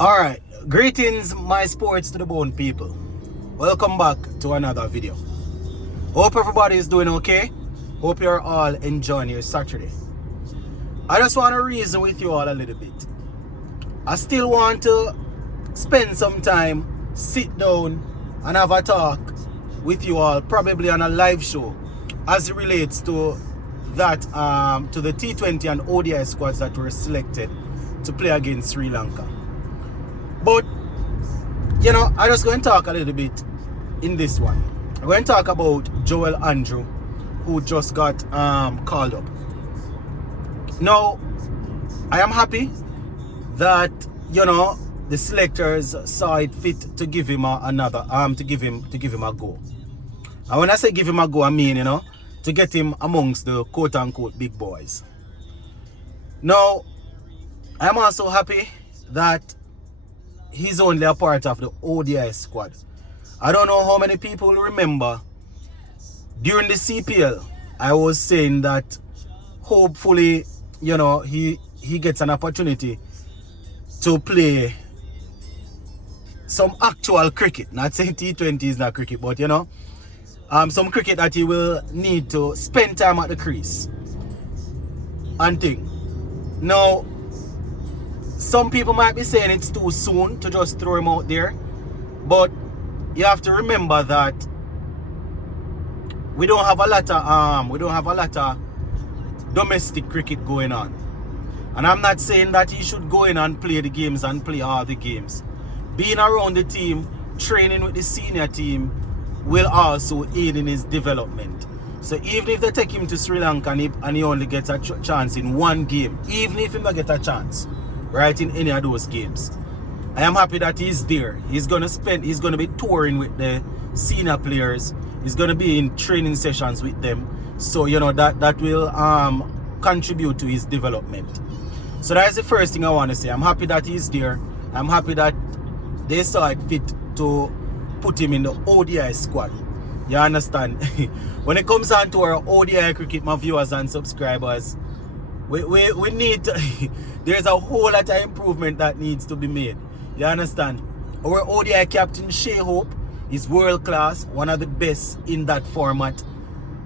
Alright, greetings my sports to the bone people. Welcome back to another video. Hope everybody is doing okay. Hope you're all enjoying your Saturday. I just want to reason with you all a little bit. I still want to spend some time, sit down and have a talk with you all, probably on a live show as it relates to that to the T20 and ODI squads that were selected to play against Sri Lanka. But, I just going to talk a little bit in this one. I'm going to talk about Joel Andrew, who just got called up. Now, I am happy that, the selectors saw it fit to give him to give him a go. And when I say give him a go, I mean, to get him amongst the quote-unquote big boys. Now, I'm also happy that he's only a part of the ODI squad. I don't know how many people remember during the CPL I was saying that hopefully he gets an opportunity to play some actual cricket. Not saying T20 is not cricket, but some cricket that he will need to spend time at the crease and thing. Now, some people might be saying it's too soon to just throw him out there, but you have to remember that we don't have a lot of domestic cricket going on. And I'm not saying that he should go in and play the games and play all the games. Being around the team, training with the senior team will also aid in his development. So even if they take him to Sri Lanka and he only gets a chance in one game, even if he don't get a chance right in any of those games, I am happy that he's there. He's gonna be touring with the senior players. He's gonna be in training sessions with them. So that will contribute to his development. So that's the first thing I want to say. I'm happy that he's there. I'm happy that they saw it fit to put him in the ODI squad. You understand? When it comes on to our ODI cricket, my viewers and subscribers, we need to, there's a whole lot of improvement that needs to be made. You understand? Our ODI captain Shea Hope is world class, one of the best in that format.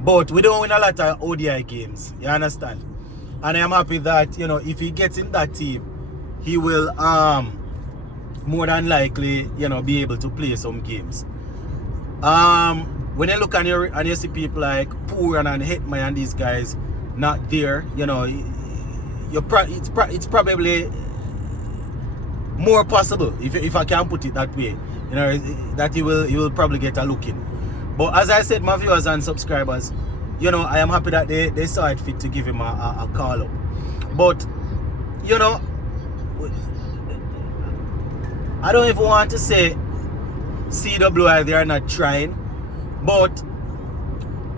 But we don't win a lot of ODI games. You understand? And I'm happy that, if he gets in that team, he will more than likely, be able to play some games. When you look and you see people like Pooran and Hetman and these guys not there, it's probably more possible, if I can put it that way, that he will probably get a look in. But as I said, my viewers and subscribers, I am happy that they saw it fit to give him a call up. But I don't even want to say CWI, they are not trying, but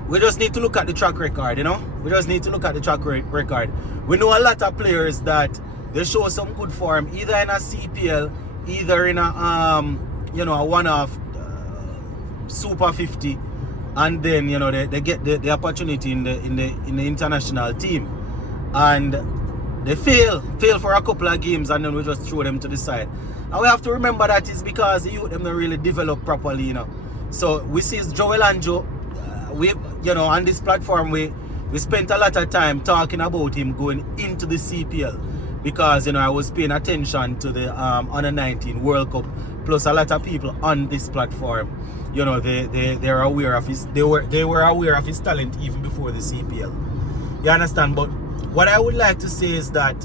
we just need to look at the track record, We just need to look at the track record. We know a lot of players that they show some good form, either in a CPL, either in a a one-off Super 50, and then they get the opportunity in the international team, and they fail for a couple of games, and then we just throw them to the side. And we have to remember that it's because the youth them don't really develop properly, So we see Joel Andrew, we on this platform we spent a lot of time talking about him going into the CPL, because I was paying attention to the under 19 World Cup, plus a lot of people on this platform, they're aware of they were aware of his talent even before the CPL. You understand? But what I would like to say is that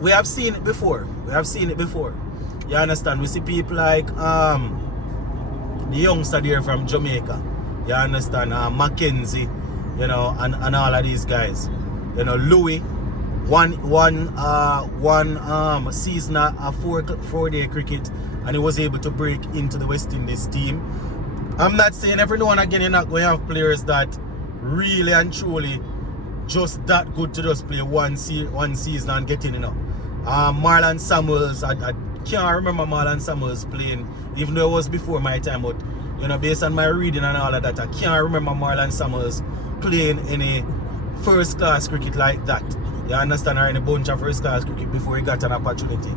we have seen it before. You understand? We see people like the youngster there from Jamaica. You understand? Mackenzie, and all of these guys. Louie, one season of four-day cricket, and he was able to break into the West Indies team. I'm not saying every now and again you're not going to have players that really and truly just that good to just play one season and get in, Marlon Samuels, I can't remember Marlon Samuels playing, even though it was before my time, but based on my reading and all of that, I can't remember Marlon Samuels playing any first class cricket like that. You understand? Or in a bunch of first class cricket before he got an opportunity.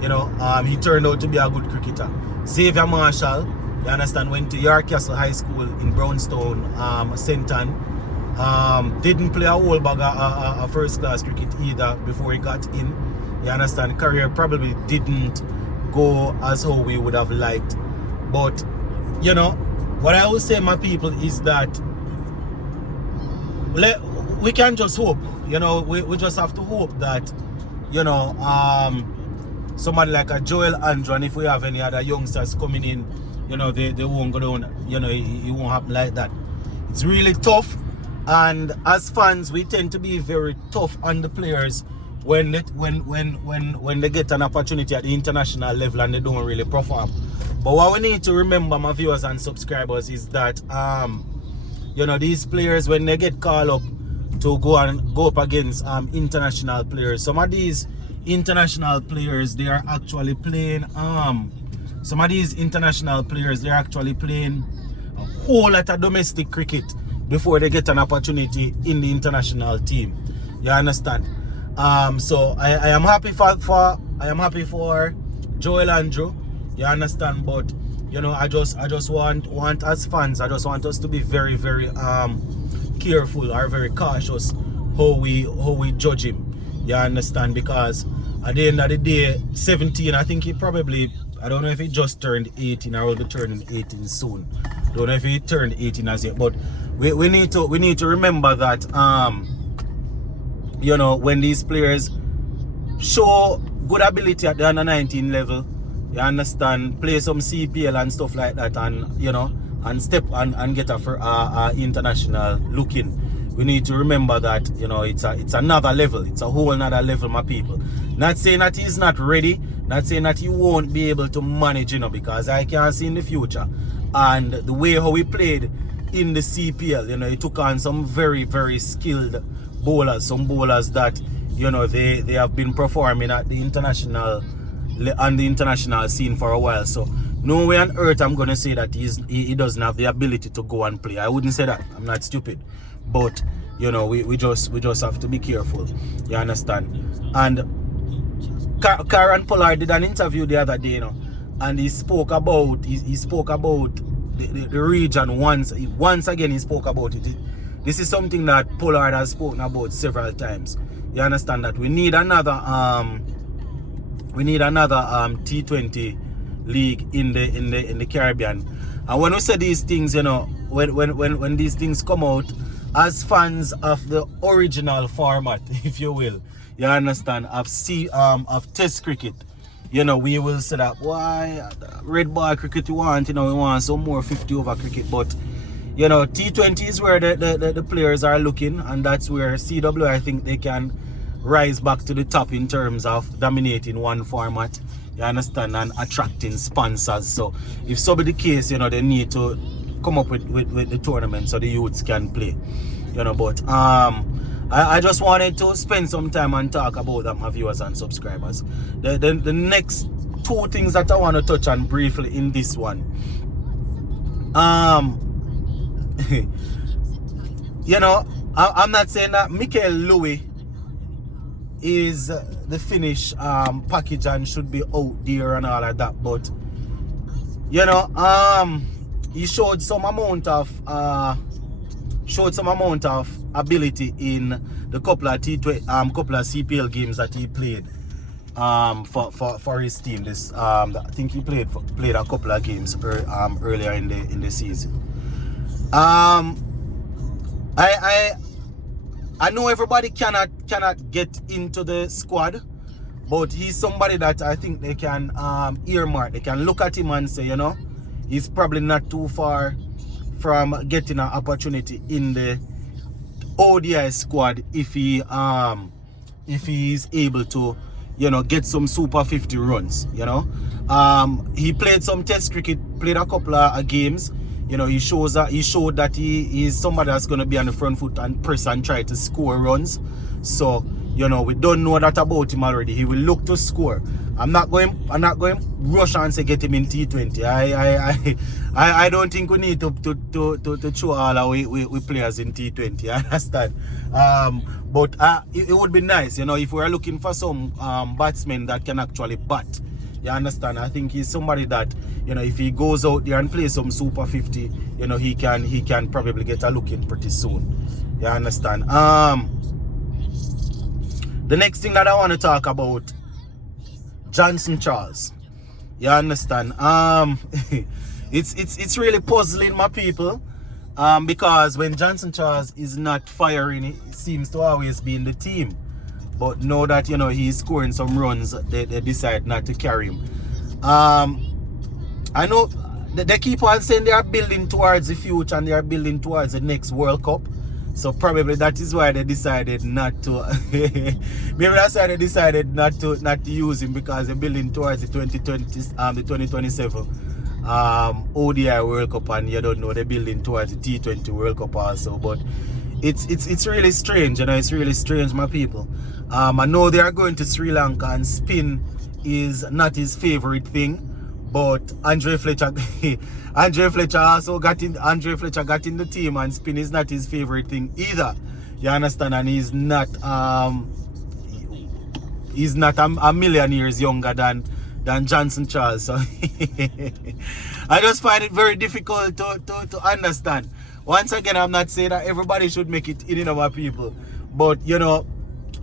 You know, he turned out to be a good cricketer. Xavier Marshall, you understand, went to York Castle High School in Brownstone, St. Ann. Didn't play a whole bag of first class cricket either before he got in. You understand? Career probably didn't go as how we would have liked. But, you know, what I will say, my people, is that we can just hope. You know, we just have to hope that, you know, somebody like a Joel Andrew, and if we have any other youngsters coming in, you know, they won't go down, you know, it won't happen like that. It's really tough, and as fans, we tend to be very tough on the players when they get an opportunity at the international level and they don't really perform. But what we need to remember, my viewers and subscribers, is that you know, these players, when they get called up to go up against international players, some of these international players, they are actually playing some of these international players, they're actually playing a whole lot of domestic cricket before they get an opportunity in the international team. You understand? So I am happy for Joel Andrew. You understand? But you know, I just want as fans, I just want us to be very, very careful or very cautious how we judge him. You understand? Because at the end of the day, 17, I think he probably, I don't know if he just turned 18 or will be turning 18 soon. Don't know if he turned 18 as yet, but we need to remember that you know, when these players show good ability at the under 19 level, you understand, play some CPL and stuff like that, and you know, and step and get a international look in. We need to remember that, you know, it's another level. It's a whole another level, my people. Not saying that he's not ready, not saying that he won't be able to manage, you know, because I can see in the future. And the way how he played in the CPL, you know, he took on some very, very skilled bowlers, some bowlers that, you know, they have been performing at the international scene for a while. So no way on earth I'm gonna say that he doesn't have the ability to go and play. I wouldn't say that. I'm not stupid. But you know, we just have to be careful. You understand? And Karen Pollard did an interview the other day, you know, and he spoke about the region once again. He spoke about it. This is something that Pollard has spoken about several times. You understand that we need another T20 league in the Caribbean. And when we say these things, you know, when these things come out, as fans of the original format, if you will, you understand, of Test cricket, you know, we will say that, why red ball cricket we want, you know, we want some more 50 over cricket. But you know, T20 is where the players are looking, and that's where CW, I think they can rise back to the top in terms of dominating one format, you understand, and attracting sponsors. So if so be the case, you know, they need to come up with the tournament so the youths can play, you know. But I just wanted to spend some time and talk about that, my viewers and subscribers. The next two things that I want to touch on briefly in this one, you know, I'm not saying that Mikel Louie is the finished package and should be out there and all of that, but you know, he showed some amount of ability in the couple of CPL games that he played for his team. This I think he played a couple of games earlier in the season. I know everybody cannot get into the squad, but he's somebody that I think they can earmark. They can look at him and say, you know, he's probably not too far from getting an opportunity in the ODI squad if he is able to, you know, get some super 50 runs. You know, he played some Test cricket, played a couple of games. You know, he showed that he is somebody that's going to be on the front foot and press and try to score runs. So, you know, we don't know that about him already. He will look to score. I'm not going rush and say get him in T20. I don't think we need to show all our we players in T20. I understand. But it would be nice, you know, if we are looking for some batsmen that can actually bat. You understand? I think he's somebody that, you know, if he goes out there and plays some Super 50, you know, he can probably get a look in pretty soon. You understand? The next thing that I want to talk about, Johnson Charles. You understand? It's really puzzling my people. Because when Johnson Charles is not firing, he seems to always be in the team. But now that, you know, he's scoring some runs, they decide not to carry him. I know they keep on saying they are building towards the future and they are building towards the next World Cup. So probably that is why they decided not to. Maybe that's why they decided not to use him, because they're building towards the 2027 ODI World Cup, and you don't know, they're building towards the T20 World Cup also. But it's really strange, you know. It's really strange, my people. I know they are going to Sri Lanka, and spin is not his favorite thing. But Andre Fletcher also got in. Andre Fletcher got in the team, and spin is not his favorite thing either. You understand? And he's not a million years younger than Johnson Charles. So I just find it very difficult to understand. Once again, I'm not saying that everybody should make it in, you know, my people. But, you know,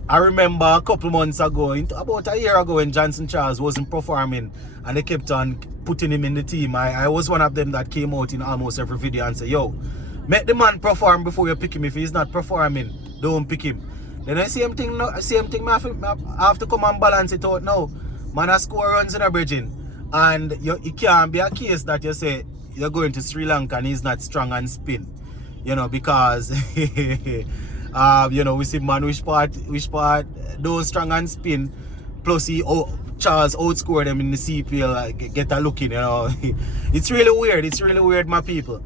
I remember a couple months ago, about a year ago, when Johnson Charles wasn't performing and they kept on putting him in the team. I was one of them that came out in almost every video and said, yo, make the man perform before you pick him. If he's not performing, don't pick him. Then I same thing, I have to come and balance it out now. Man, I score runs in a bridging. And it can't be a case that you say you're going to Sri Lanka and he's not strong and spin. You know, because you know, we see man which part those strong and spin, plus Charles outscored them in the CPL, get a look in, you know. It's really weird, my people.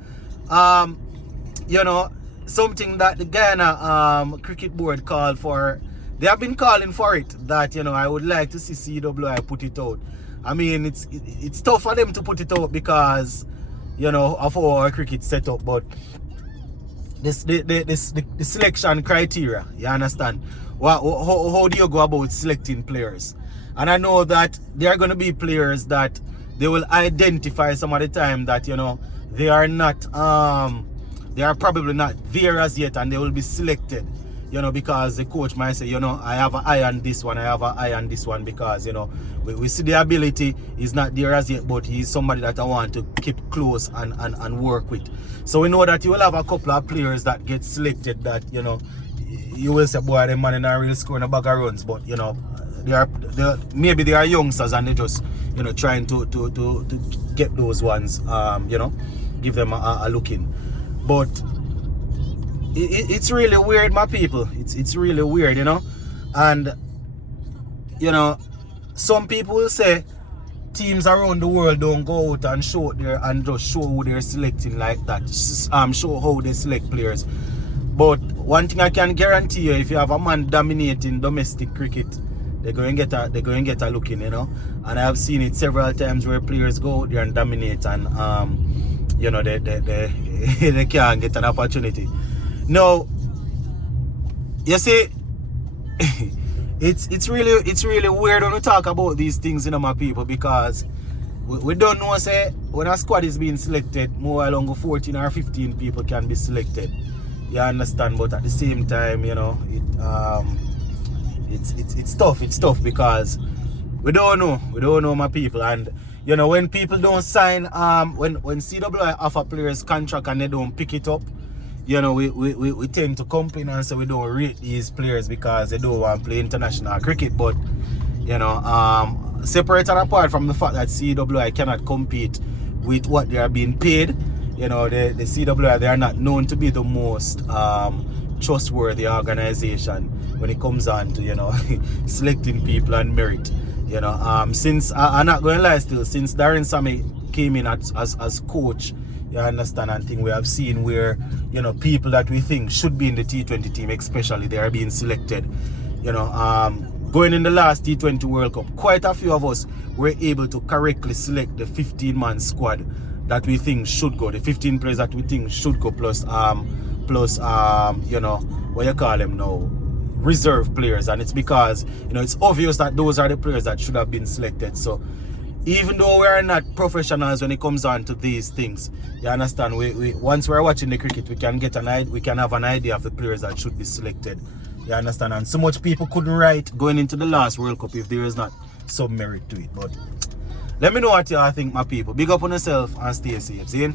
You know, something that the Guyana cricket board called for, they have been calling for it, that, you know, I would like to see CWI put it out. I mean, it's tough for them to put it out because, you know, of our cricket setup, but the selection criteria, you understand? How do you go about selecting players? And I know that there are going to be players that they will identify some of the time that, you know, they are probably not there as yet, and they will be selected, you know, because the coach might say, you know, I have an eye on this one, I have an eye on this one, because, you know, we see the ability is not there as yet, but he's somebody that I want to keep close and work with. So we know that you will have a couple of players that get selected that, you know, you will say, boy, the man in a real scoring a bag of runs, but, you know, maybe they are youngsters and they just, you know, trying to get those ones, you know, give them a look in. But it's really weird, my people. It's really weird, you know. And, you know, some people will say teams around the world don't go out and show there and just show who they're selecting like that, show how they select players. But one thing I can guarantee you, if you have a man dominating domestic cricket, they're going to get a look in, you know. And I have seen it several times where players go out there and dominate, and you know, they can't get an opportunity. Now, you see, it's really weird when we talk about these things, you know, my people, because we don't know, say, when a squad is being selected, more along 14 or 15 people can be selected. You understand? But at the same time, you know, it's tough because we don't know, my people. And, you know, when people don't sign, when CWI offer players contract and they don't pick it up, you know, we tend to complain and say we don't rate these players because they don't want to play international cricket. But, you know, separate and apart from the fact that CWI cannot compete with what they are being paid, you know, the CWI, they are not known to be the most trustworthy organization when it comes on to, you know, selecting people on merit. You know, since I'm not going to lie, still, since Darren Sammy came in as coach, you understand, and thing we have seen where, you know, people that we think should be in the T20 team, especially, they are being selected. You know, going in the last T20 World Cup, quite a few of us were able to correctly select the 15-man squad that we think should go, the 15 players that we think should go, plus you know, what you call them now, reserve players. And it's because, you know, it's obvious that those are the players that should have been selected. So even though we are not professionals when it comes on to these things, you understand, we once we're watching the cricket, we can have an idea of the players that should be selected. You understand? And so much people couldn't write going into the last World Cup if there is not some merit to it. But let me know what you all think, my people. Big up on yourself and stay safe. See you?